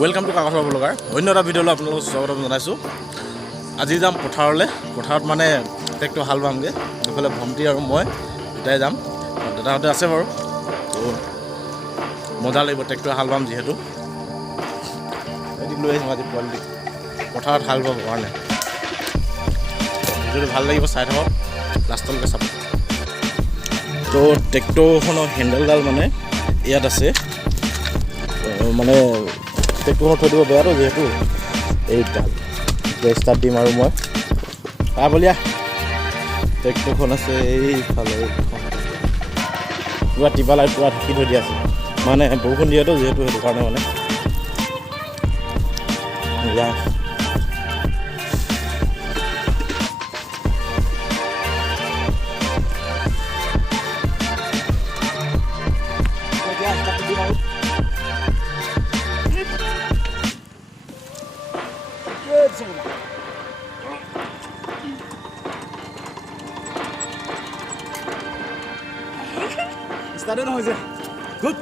Welcome to কাকতৰ blogger অন্য এটা ভিডিঅ'লৈ আপোনালোকক স্বাগতম জনাইছোঁ। আজি যাম পথাৰলৈ। পথাৰত মানে ট্ৰেক্টৰ হাল বামগৈ। এইফালে ভণ্টি আৰু মই দুটাই যাম। দাদাহঁতে আছে বাৰু, তো মজা লাগিব ট্ৰেক্টৰ হাল বাম যিহেতু। এদিন লৈ আহিম আজি পোৱালি পথাৰত হাল বাবৰ কাৰণে। ভিডিঅ'টো ভাল লাগিব, চাই থাকক লাষ্টলৈকে চাব। তো ট্ৰেক্টৰখনৰ হেণ্ডেলডাল মানে ইয়াত আছে, মানে ট্ৰেক্টৰখন থৈ দিব বেয়াটো যিহেতু এইডাল ষ্টাৰ্ট দিম আৰু মই বলিয়া ট্ৰেক্টৰখন আছে এইফালে। পুৰা টিপা লাইট পুৰা ঢাকি থৈ দিয়া আছে, মানে বৰষুণ দিয়েতো যিহেতু সেইটো কাৰণে মানে Started noise. Good.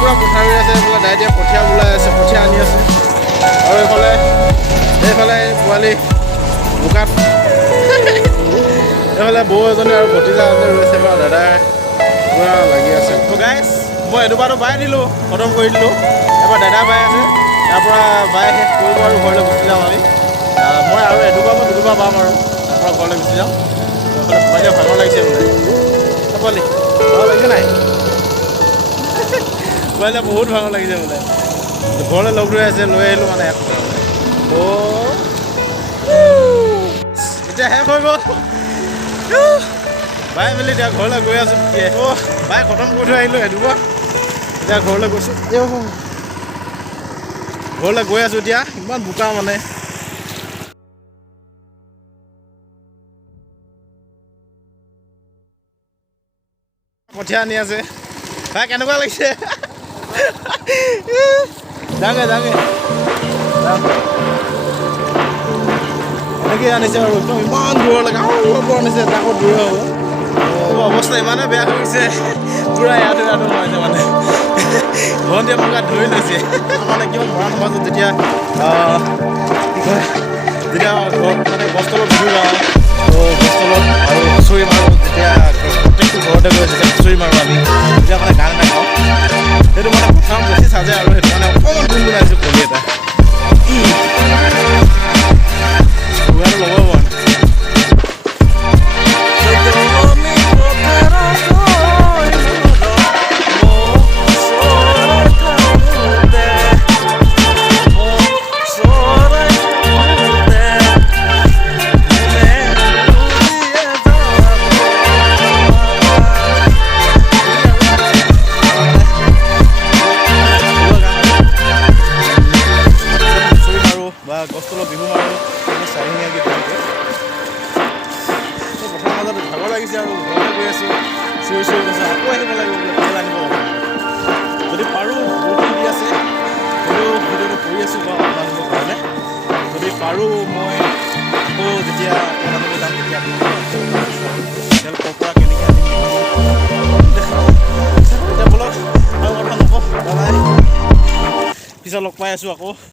পুৰা পথাৰ আছে, এইফালে ডাইৰেক্ট কঠীয়া ওলাই আছে, কঠীয়া আনি আছে। আৰু এইফালে পোৱালি বোকাত এইফালে বৌ এজনী আৰু ভতিজা এজনী ৰৈছে বাৰু, দাদাই পুৰা লাগি আছে। তো গাইছ মই এডোবাটো বাই দিলোঁ, খতম কৰি দিলোঁ। এবাৰ দাদা বাই আছে, তাৰ পৰা বাই শেষ কৰিব আৰু ঘৰলৈ গুচি যাম আমি। মই আৰু এডোবা বা দুডোবা বাম আৰু তাৰ পৰা ঘৰলৈ গুচি যাম। এইফালে ভাগৰ লাগিছে বোলে। পোৱালি ভাগৰ লাগিছে নাই পোৱালিটা বহুত ভাগৰ লাগিছে বোলে ঘৰলৈ লগ লৈ আছে লৈ আহিলোঁ মানে এতিয়া শেষ হৈ গ'ল বাই মেলি এতিয়া ঘৰলৈ গৈ আছোঁ বাই খতম কৰি থৈ আহিলোঁ সেইটো এতিয়া ঘৰলৈ গৈছোঁ ঘৰলৈ গৈ আছোঁ এতিয়া ইমান বোকা মানে কঠীয়া আনি আছে ভাই কেনেকুৱা লাগিছে যাওঁগে এনেকৈ আনিছে আৰু একদম ইমান দূৰলৈকে আৰু আনিছে আকৌ দূৰ হ'ব অৱস্থা ইমানে বেয়া হৈ গৈছে পূৰা ইয়াতো সোমাইছে মানে ভণ্টিয়ে মোক ধৰি লৈছে মানে কিমান মৰাণ সমাজত যেতিয়া কি কয় যেতিয়া মানে গছতলত বিহু গাওঁ গছতলত আৰু হুঁচৰি মাৰোঁ যেতিয়া প্ৰত্যেকটো ঘৰতে গৈ যেতিয়া হুঁচৰি মাৰোঁ আমি তেতিয়া মানে গান এটা গাওঁ সেইটো মানে প্ৰথম বেছি চাজে আৰু সেইটো মানে অকণমান গুণগুণাইছোঁ কলি এটা গানটো ল'ব পৰা গছতলত বিহু মাৰোঁ চাৰিঙীয়াকৈ তেনেকৈ পথাৰ মাজত ভাগৰ লাগিছে আৰু ঘৰলৈ গৈ আছোঁ চিঞৰি গৈছোঁ আকৌ আহিব লাগিব বোলে তেল আনিব যদি পাৰোঁ বৰষুণ দি আছে হ'লেও ভিডিঅ'টো কৰি আছোঁ বাৰু আপোনালোকৰ কাৰণে যদি পাৰোঁ মই আকৌ যেতিয়া তেল আনিব যাম তেতিয়া তেল ক'ৰ পৰা কেনেকৈ আনিম দেখাওঁ এতিয়া বলক আৰু কথা নকওঁ পিছত লগ পাই আছোঁ আকৌ